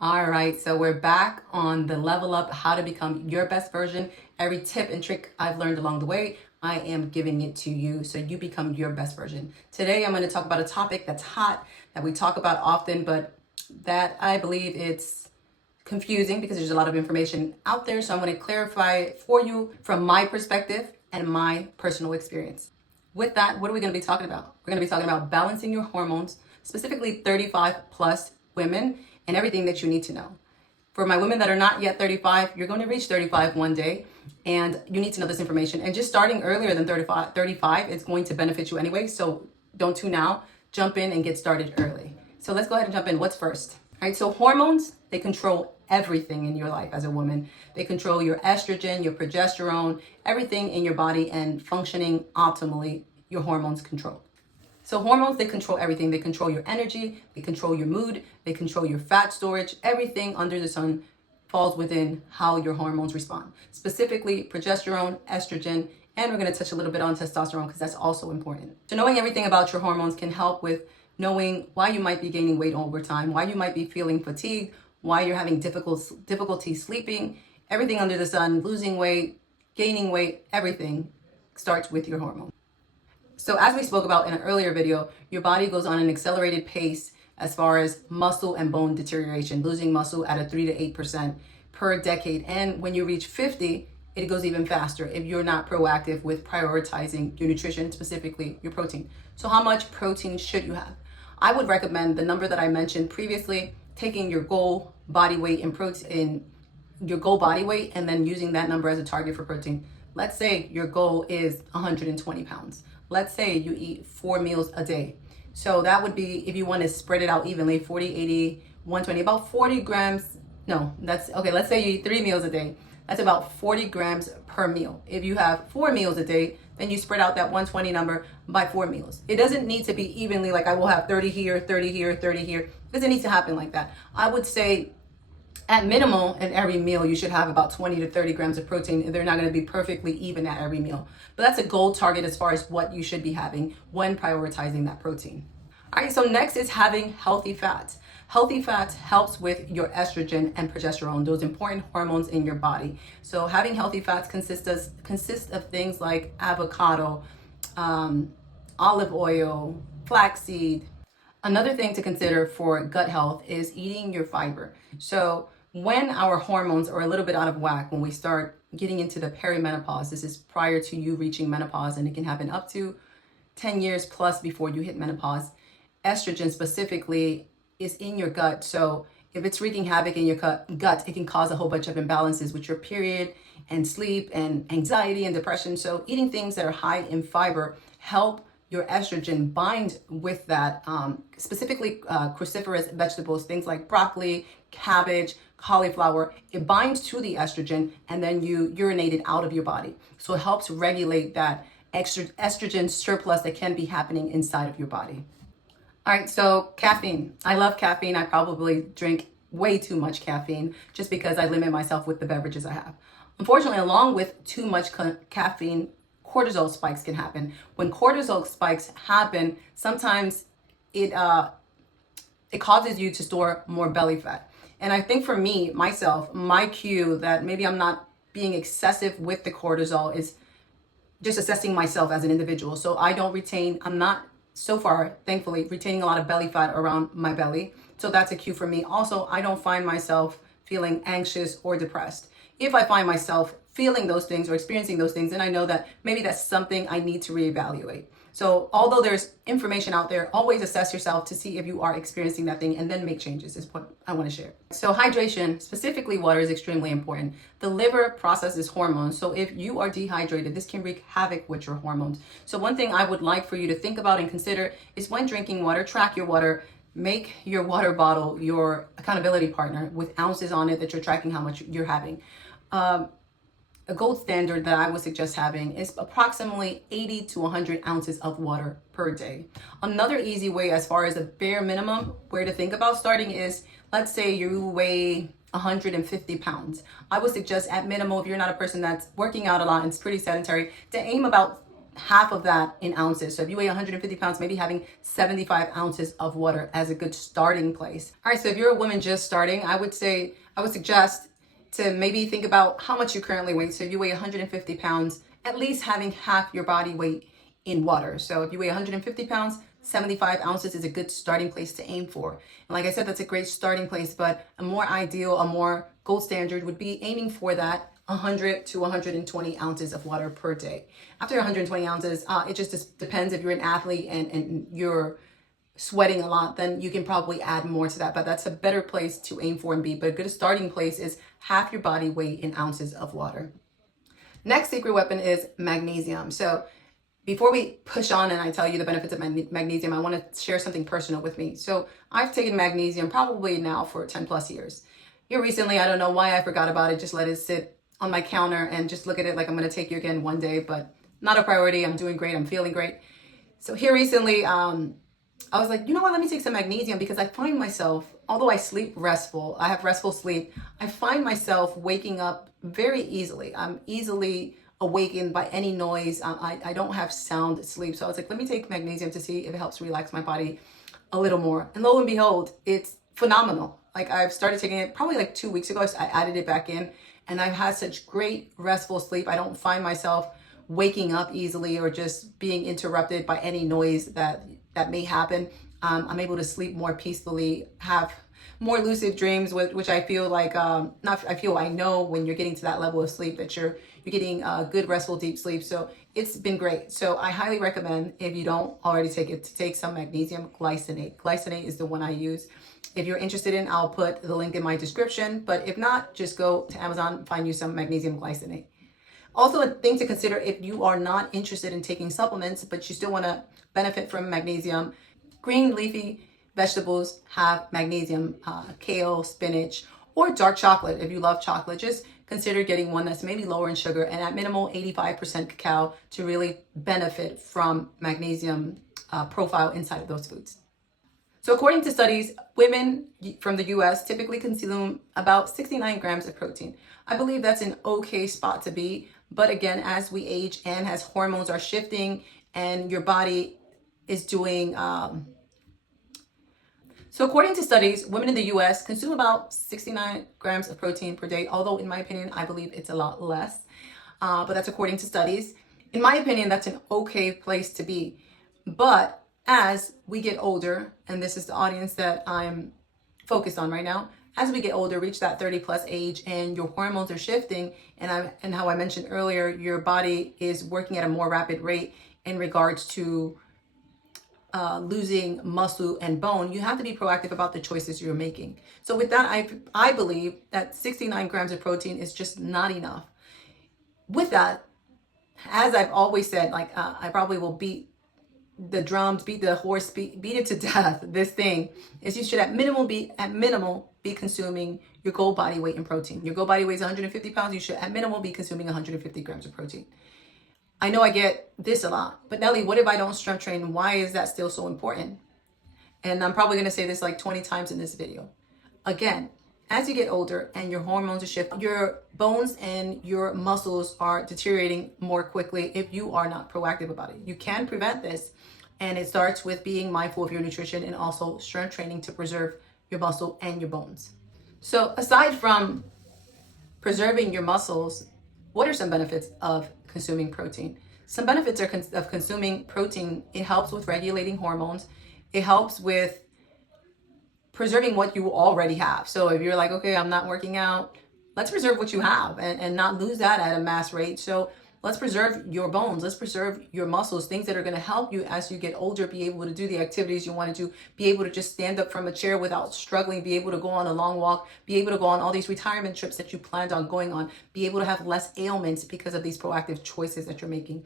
All right, so we're back on the level up, how to become your best version. Every tip and trick I've learned along the way, I am giving it to you so you become your best version. Today, I'm going to talk about a topic that's hot, that we talk about often, but that I believe it's confusing because there's a lot of information out there. So I'm going to clarify it for you from my perspective and my personal experience. With that, what are we going to be talking about? We're going to be talking about balancing your hormones, specifically 35 plus women, and everything that you need to know. For my women that are not yet 35, you're going to reach 35 one day, and you need to know this information. And just starting earlier than 35 is going to benefit you anyway. So don't tune out, jump in and get started early. So let's go ahead and jump in. What's first? All right, so hormones, they control everything in your life as a woman. They control your estrogen, your progesterone, everything in your body, and functioning optimally, your hormones control. So hormones, they control everything. They control your energy, they control your mood, they control your fat storage. Everything under the sun falls within how your hormones respond. Specifically, progesterone, estrogen, and we're going to touch a little bit on testosterone because that's also important. So knowing everything about your hormones can help with knowing why you might be gaining weight over time, why you might be feeling fatigued, why you're having difficulty sleeping. Everything under the sun, losing weight, gaining weight, everything starts with your hormones. So as we spoke about in an earlier video, your body goes on an accelerated pace as far as muscle and bone deterioration, losing muscle at a 3 to 8% per decade. And when you reach 50, it goes even faster if you're not proactive with prioritizing your nutrition, specifically your protein. So how much protein should you have? I would recommend the number that I mentioned previously, taking your goal body weight in protein, your goal body weight, and then using that number as a target for protein. Let's say your goal is 120 pounds. Let's say you eat 4 meals a day. So that would be, if you want to spread it out evenly, 40, 80, 120, about 40 grams. No, that's okay. Let's say you eat 3 meals a day. That's about 40 grams per meal. If you have 4 meals a day, then you spread out that 120 number by 4 meals. It doesn't need to be evenly, like I will have 30 here, 30 here, 30 here. It doesn't need to happen like that. I would say at minimal, in every meal, you should have about 20 to 30 grams of protein. They're not going to be perfectly even at every meal. But that's a goal target as far as what you should be having when prioritizing that protein. All right, so next is having healthy fats. Healthy fats helps with your estrogen and progesterone, those important hormones in your body. So having healthy fats consists of things like avocado, olive oil, flaxseed. Another thing to consider for gut health is eating your fiber. So when our hormones are a little bit out of whack, when we start getting into the perimenopause, this is prior to you reaching menopause, and it can happen up to 10 years plus before you hit menopause. Estrogen specifically is in your gut. So if it's wreaking havoc in your gut, it can cause a whole bunch of imbalances with your period and sleep and anxiety and depression. So eating things that are high in fiber help your estrogen bind with that, specifically cruciferous vegetables, things like broccoli, cabbage, cauliflower. It binds to the estrogen and then you urinate it out of your body. So it helps regulate that extra estrogen surplus that can be happening inside of your body. All right, so caffeine. I love caffeine. I probably drink way too much caffeine just because I limit myself with the beverages I have. Unfortunately, along with too much caffeine, cortisol spikes can happen. When cortisol spikes happen, sometimes it causes you to store more belly fat. And I think for me, myself, my cue that maybe I'm not being excessive with the cortisol is just assessing myself as an individual. So I'm not so far, thankfully, retaining a lot of belly fat around my belly. So that's a cue for me. Also, I don't find myself feeling anxious or depressed. If I find myself feeling those things or experiencing those things, then I know that maybe that's something I need to reevaluate. So although there's information out there, always assess yourself to see if you are experiencing that thing and then make changes is what I want to share. So hydration, specifically water, is extremely important. The liver processes hormones. So if you are dehydrated, this can wreak havoc with your hormones. So one thing I would like for you to think about and consider is when drinking water, track your water. Make your water bottle your accountability partner with ounces on it that you're tracking how much you're having. A gold standard that I would suggest having is approximately 80 to 100 ounces of water per day. Another easy way, as far as a bare minimum, where to think about starting is, let's say you weigh 150 pounds. I would suggest at minimum, if you're not a person that's working out a lot and it's pretty sedentary, to aim about half of that in ounces. So if you weigh 150 pounds, maybe having 75 ounces of water as a good starting place. All right, so if you're a woman just starting, I would suggest to maybe think about how much you currently weigh. So if you weigh 150 pounds, at least having half your body weight in water. So if you weigh 150 pounds, 75 ounces is a good starting place to aim for. And like I said, that's a great starting place, but a more ideal, a more gold standard would be aiming for that 100 to 120 ounces of water per day. After 120 ounces, it just depends if you're an athlete and you're sweating a lot, then you can probably add more to that, but that's a better place to aim for and be. But a good starting place is half your body weight in ounces of water. Next secret weapon is magnesium. So before we push on and I tell you the benefits of magnesium, I want to share something personal with me. So I've taken magnesium probably now for 10 plus years. Here recently, I don't know why I forgot about it, just let it sit on my counter and just look at it like I'm going to take you again one day, but not a priority. I'm doing great. I'm feeling great. So here recently, I was like, you know what, let me take some magnesium, because I find myself, although I sleep restful, I have restful sleep, I find myself waking up very easily. I'm easily awakened by any noise. I don't have sound sleep. So I was like, let me take magnesium to see if it helps relax my body a little more. And lo and behold, it's phenomenal. Like, I've started taking it probably like 2 weeks ago. I added it back in and I've had such great restful sleep. I don't find myself waking up easily or just being interrupted by any noise that may happen. I'm able to sleep more peacefully, have more lucid dreams, which I feel like, I know when you're getting to that level of sleep that you're getting good, restful, deep sleep. So it's been great. So I highly recommend, if you don't already take it, to take some magnesium glycinate. Glycinate is the one I use. If you're interested in, I'll put the link in my description. But if not, just go to Amazon and find you some magnesium glycinate. Also, a thing to consider if you are not interested in taking supplements, but you still want to benefit from magnesium, green leafy vegetables have magnesium, kale, spinach, or dark chocolate. If you love chocolate, just consider getting one that's maybe lower in sugar and at minimal 85% cacao to really benefit from magnesium profile inside of those foods. So according to studies, women from the US typically consume about 69 grams of protein. I believe that's an okay spot to be. But again, as we age and as hormones are shifting and your body is doing... So according to studies, women in the US consume about 69 grams of protein per day. Although in my opinion, I believe it's a lot less. But that's according to studies. In my opinion, that's an okay place to be. But as we get older, and this is the audience that I'm focused on right now, as we get older, reach that 30 plus age and your hormones are shifting, and how I mentioned earlier, your body is working at a more rapid rate in regards to losing muscle and bone, you have to be proactive about the choices you're making. So with that, I believe that 69 grams of protein is just not enough. With that, as I've always said, like I probably will beat the drums, beat the horse, beat it to death. This thing is, you should at minimal be consuming your goal body weight in protein. Your goal body weight is 150 pounds. You should at minimal be consuming 150 grams of protein. I know I get this a lot, but Nelly, what if I don't strength train? Why is that still so important? And I'm probably going to say this like 20 times in this video. Again, as you get older and your hormones are shifting, your bones and your muscles are deteriorating more quickly if you are not proactive about it. You can prevent this, and it starts with being mindful of your nutrition and also strength training to preserve your muscle and your bones. So aside from preserving your muscles, what are some benefits of consuming protein? Some benefits of consuming protein: it helps with regulating hormones. It helps with preserving what you already have. So if you're like, okay, I'm not working out, let's preserve what you have and not lose that at a mass rate. So let's preserve your bones. Let's preserve your muscles, things that are going to help you as you get older, be able to do the activities you want to do, be able to just stand up from a chair without struggling, be able to go on a long walk, be able to go on all these retirement trips that you planned on going on, be able to have less ailments because of these proactive choices that you're making.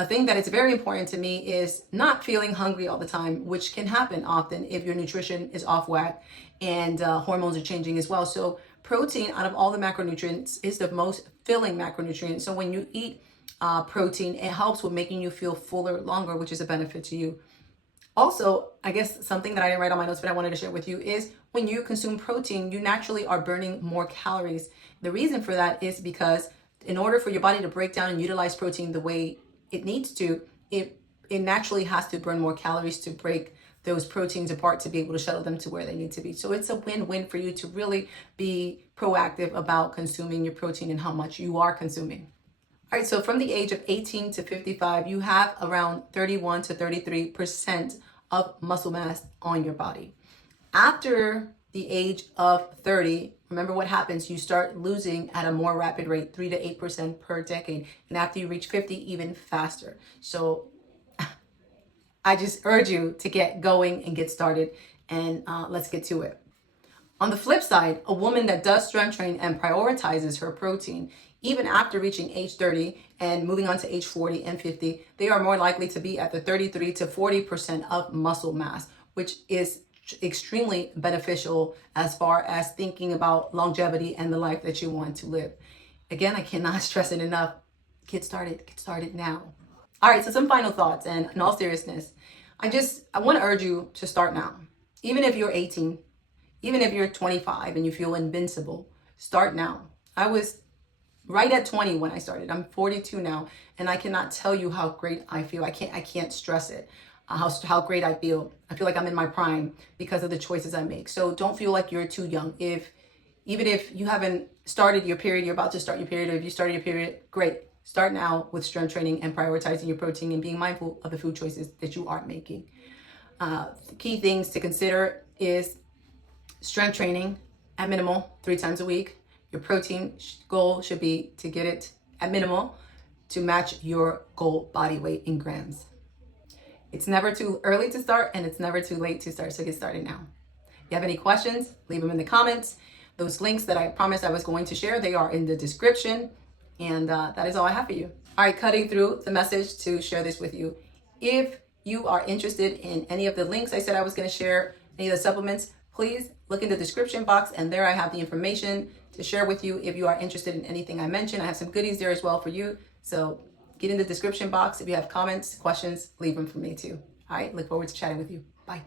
A thing that is very important to me is not feeling hungry all the time, which can happen often if your nutrition is off whack and hormones are changing as well. So protein, out of all the macronutrients, is the most filling macronutrient. So when you eat protein, it helps with making you feel fuller longer, which is a benefit to you. Also, I guess something that I didn't write on my notes, but I wanted to share with you, is when you consume protein, you naturally are burning more calories. The reason for that is because in order for your body to break down and utilize protein the way it needs to, it naturally has to burn more calories to break those proteins apart to be able to shuttle them to where they need to be. So it's a win-win for you to really be proactive about consuming your protein and how much you are consuming. All right, so from the age of 18 to 55, you have around 31 to 33% of muscle mass on your body. After the age of 30, remember what happens. You start losing at a more rapid rate, 3 to 8% per decade. And after you reach 50, even faster. So I just urge you to get going and get started, and let's get to it. On the flip side, a woman that does strength train and prioritizes her protein, even after reaching age 30 and moving on to age 40 and 50, they are more likely to be at the 33 to 40% of muscle mass, which is extremely beneficial as far as thinking about longevity and the life that you want to live. Again, I cannot stress it enough. Get started now. All right, so some final thoughts, and in all seriousness, I want to urge you to start now. Even if you're 18, even if you're 25 and you feel invincible, start now. I was right at 20 when I started. I'm 42 now, and I cannot tell you how great I feel. I can't stress it. How great I feel. I feel like I'm in my prime because of the choices I make. So don't feel like you're too young. Even if you haven't started your period, you're about to start your period, or if you started your period, great. Start now with strength training and prioritizing your protein and being mindful of the food choices that you are making. Key things to consider is strength training at minimal 3 times a week. Your protein goal should be to get it at minimal to match your goal body weight in grams. It's never too early to start, and it's never too late to start, so get started now. If you have any questions, leave them in the comments. Those links that I promised I was going to share, they are in the description. And that is all I have for you. All right, cutting through the message to share this with you. If you are interested in any of the links I said I was going to share, any of the supplements, please look in the description box, and there I have the information to share with you. If you are interested in anything I mentioned, I have some goodies there as well for you. So get in the description box. If you have comments, questions, leave them for me too. All right, look forward to chatting with you. Bye.